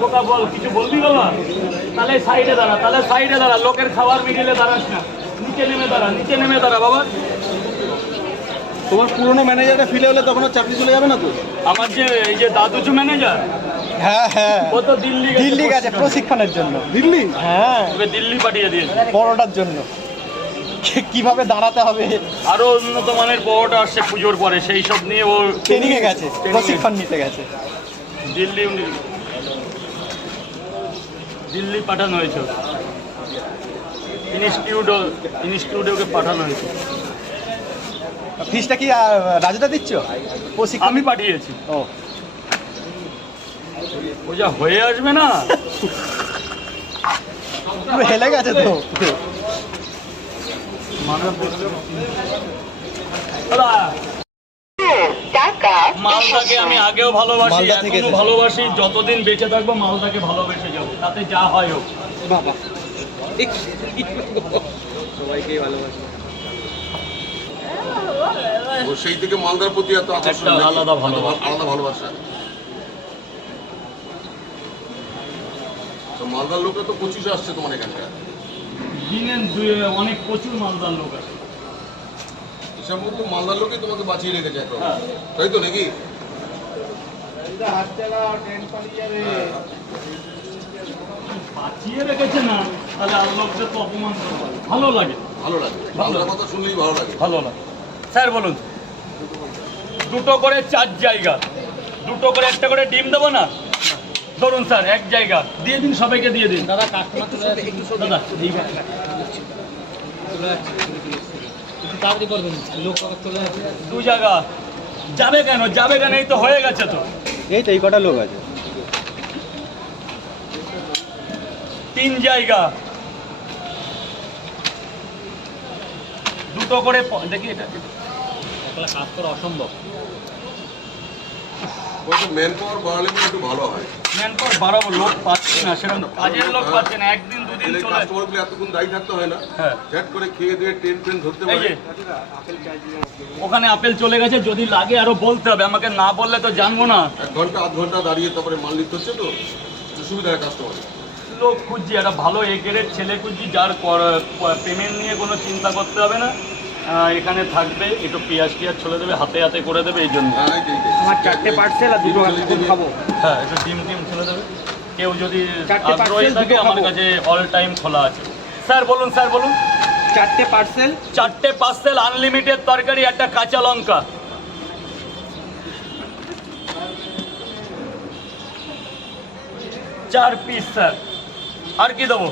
পোকা বল, কিছু বলবি বাবা? তাহলে সাইডে দাঁড়া, তাহলে সাইডে দাঁড়া, লোকের খাবার মিডিলে দাঁড়াস না, নিচে নেমে দাঁড়া, নিচে নেমে দাঁড়া বাবা। তোমার পুরনো ম্যানেজারটা ফিরে হলে তখন চাকরি চলে যাবে না তো? আমার যে এই যে দাদুচু ম্যানেজার, হ্যাঁ হ্যাঁ, ও তো দিল্লি গেছে প্রশিক্ষণের জন্য। দিল্লি? হ্যাঁ, ওকে দিল্লি পাঠিয়ে দিয়েছে পরোটার জন্য, কিভাবে দাঁড়াতে হবে। আরো উন্নত মানের পরোটা আসছে পুজোর পরে, সেই সব নিয়ে ও ট্রেনিংয়ে গেছে, প্রশিক্ষণ নিতে গেছে। দিল্লি পাঠানো হয়েছে, ইনস্টিটিউটে ওকে পাঠানো হয়েছে। ফিসটা কি রাজুদা দিচ্ছ? প্রশিক্ষণ আমি পাঠিয়েছি। ও, ও যা হয়ে আসবে না, পুরো হেলে গেছে তো। মালদাকে আমি আগেও ভালোবাসি, এখনো ভালোবাসি, যতদিন বেঁচে থাকবো মালদাকে ভালোবেসে যাবো, তাতে যা হয় হোক। বাবা সবাইকেই ভালোবাসি। সেই থেকে মালদার প্রতি এত আকর্ষণ, একটা আলাদা ভালোবাসা। তো মালদার লোকরা তো 25 আসছে তোমার এখানকার, দিনে অনেক প্রচুর মালদার লোক আছে। হিসাব মতো মালদার লোকই তোমাকে বাঁচিয়ে রেখেছে এখন, হ্যাঁ। তাই তো নাকি? বাঁচিয়ে রেখেছে না, তাহলে আর লোকদের তো অপমান করবে। ভালো লাগে, ভালো লাগে, মালদার কথা শুনলেই ভালো লাগে। ভালো লাগে। স্যার বলুন, দুটো করে 4 জায়গা, দুটো করে একটা করে ডিম দেবো না? ধরুন স্যার, এক জায়গা দিয়ে দিন, সবাইকে দিয়ে দিন। দাদা কাস্টমার চলে যাচ্ছে, দাদা তাড়াতাড়ি করবেন, লোক চলে যাচ্ছে। 2 জায়গা যাবে কেন? যাবে কেন? এই তো হয়ে গেছে তো। এই তো এই কটা লোক আছে। 3 জায়গা, দুটো করে দেখি, এটা কাজ করা অসম্ভব। ম্যান পাওয়ার বাড়ালে একটু ভালো হয়। ম্যান পাওয়ার বাড়াবো, লোক পাচ্ছি না, সেরকম কাজের লোক পাচ্ছে না, একদিন দুদিন চলে। কাস্টমারগুলো এতক্ষণ দাঁড়িয়ে থাকতে হয় না, হ্যাঁ, চ্যাট করে খেয়ে দিয়ে ট্রেন ধরতে এই পারে। যে ওখানে আপেল চলে গেছে, যদি লাগে আরো বলতে হবে, আমাকে না বললে তো জানবো না। 1 ঘন্টা 8 ঘন্টা দাঁড়িয়ে তারপরে মাল নিতে হচ্ছে, তো একটু সুবিধা হয় কাস্টমার। লোক খুঁজছি, একটা ভালো এ গ্রেডের ছেলে খুঁজছি, যার পেমেন্ট নিয়ে কোনো চিন্তা করতে হবে না, এখানে থাকবে, একটু পেঁয়াজ চলে দেবে, হাতে হাতে করে দেবে, এই জন্য। আমার 4টে পার্সেল আর 2টো খাবো। হ্যাঁ, একটু ডিম ছেলে দেবে। কেউ যদি আগ্রহী থাকে, আমার কাছে অল টাইম খোলা আছে। স্যার বলুন, স্যার বলুন। 4টে পার্সেল, 4টে পার্সেল, আনলিমিটেড তরকারি, একটা কাঁচা লঙ্কা। 4 পিস স্যার। আর কি দেবো?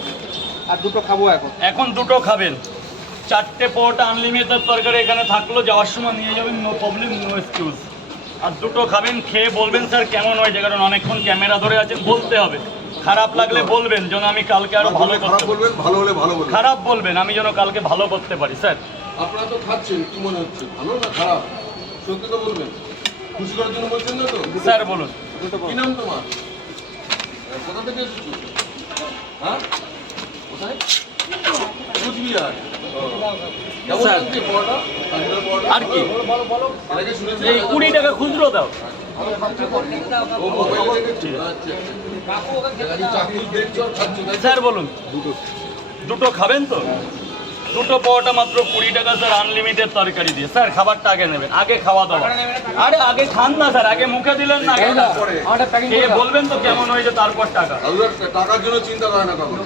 আর 2টো খাবো এখন। এখন 2টো খাবেন। 4টে পরোটা আনলিমিটেড তরকারি এখানে থাকলো, যাওয়ার সময় নিয়ে যাবেন, নো প্রবলেম, নো এক্সকিউজ। আর 2টো খাবেন, খেয়ে বলবেন স্যার কেমন হয়েছে, কারণ অনেকক্ষণ ক্যামেরা ধরে আছেন, বলতে হবে। খারাপ লাগলে বলবেন, যেন আমি কালকে আরো ভালো করতে পারি। বলবেন, ভালো হলে ভালো বলবেন। খারাপ বলবেন, আমি যেন কালকে ভালো করতে পারি। স্যার আপনারা তো খাচ্ছেন, কি মনে হচ্ছে, ভালো না খারাপ? সত্যি তো বলবেন, খুশি করার জন্য বলছেন না তো? স্যার বলুন। কি নাম তোমার? কোথা থেকে এসেছো? হ্যাঁ, কোথায়? কুচবিহার। কেমন স্যার, লাগছে পরোটা? কাঁচুরের পরোটা? আর কি? এর আগে শুনেছি? এই 20 টাকা খুচরো দাও। ও মোবাইলে দেখেছি। আচ্ছা, আমি চাকরি দেখছো আর খাচ্ছো, তাই তো? স্যার বলুন, দুটো খাবেন তো? 2টো পরোটা মাত্র 20 টাকা স্যার, আনলিমিটেড তরকারি দিয়ে। স্যার খাবারটা আগে নেবেন, আগে খাওয়া দাওয়া। আরে আগে খান না স্যার, আগে মুখে দিলেন না, খেয়ে বলবেন তো কেমন হয়েছে, তারপর টাকা। টাকার জন্য চিন্তা করে না কখন।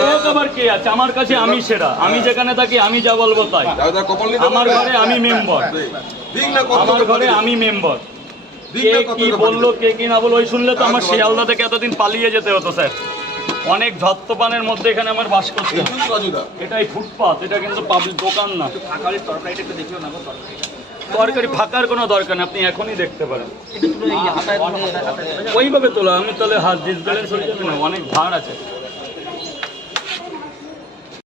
লোক আবার কে আছে? আমার কাছে আমি সেরা, আমি যেখানে থাকি আমি যা বলবো তাই। দাদা কপাল নিতে আমার ঘরে আমি মেম্বার, ঠিক না? আমার ঘরে আমি মেম্বার। কে কি বললো, কে কি না বললো, ওই শুনলে তো আমার শিয়ালদা থেকে এতদিন পালিয়ে যেতে হতো স্যার। অনেক ধত্তপানের মধ্যে এখানে আমার বাস করতে হয়। এটাই ফুটপাথ, এটা কিন্তু পাবলিক দোকান না। তরকারি ফাঁকার কোনো দরকার নেই, আপনি এখনই দেখতে পারেন। ওইভাবে তোলা, আমি তাহলে হাত ডিসব্যালেন্স হয়ে যাবে না, অনেক ভাড় আছে।